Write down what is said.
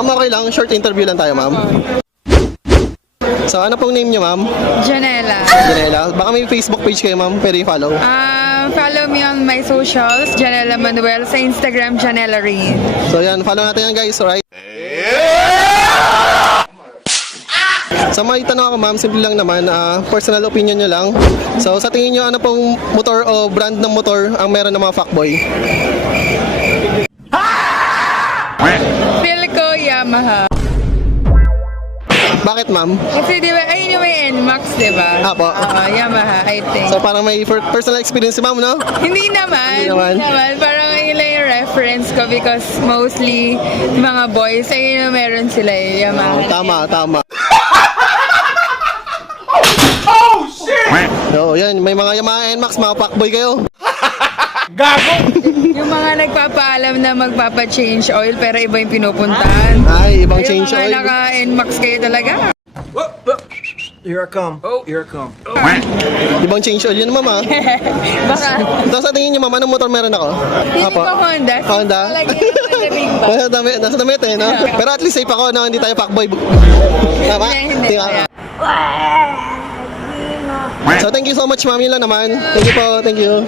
Ma'am, okay lang. Short interview lang tayo, ma'am. So, ano pong name niyo, ma'am? Janela. Janela. Baka may Facebook page kayo, ma'am. Pwede follow. Um, follow me on my socials, Janela Manuel. Sa Instagram, Janela Rin. So, yan. Follow natin yan, guys. Alright? Sa may tanong ako, ma'am, simple lang naman. ah, personal opinion nyo lang. So, sa tingin nyo, ano pong motor o brand ng motor ang meron ng mga fuckboy? Feel ko, Yamaha. Bakit, ma'am? Kasi di ba, ayun yung may NMAX, di ba? Apo. Oo, Yamaha, I think. So, parang may per- personal experience si ma'am, no? hindi naman. Hindi naman. Parang yun lang yung reference ko because mostly mga boys, ayun yung meron sila eh, Yamaha. Oh, tama, tama. Oh, yan. May mga Yamaha NMAX, mga fuckboy kayo. Yung mga nagpapaalam na magpapa-change oil pero iba yung pinupuntahan. Ay, ibang Yung change mga oil. naka-NMAX kayo talaga. Here I come. Oh, here I come. Ibang change oil yun, ma'am, ah. Baka, Tapos sa tingin nyo, ma'am, anong motor meron ako? hindi pa Honda. Honda? Lagi yung nabing ba? Nasa damit, nasa damit eh, no? Pero at least safe ako, no? Hindi tayo fuckboy. Tama? Hindi, hindi. So, thank you so much, ma'am. Yun lang naman. Thank you po, thank you.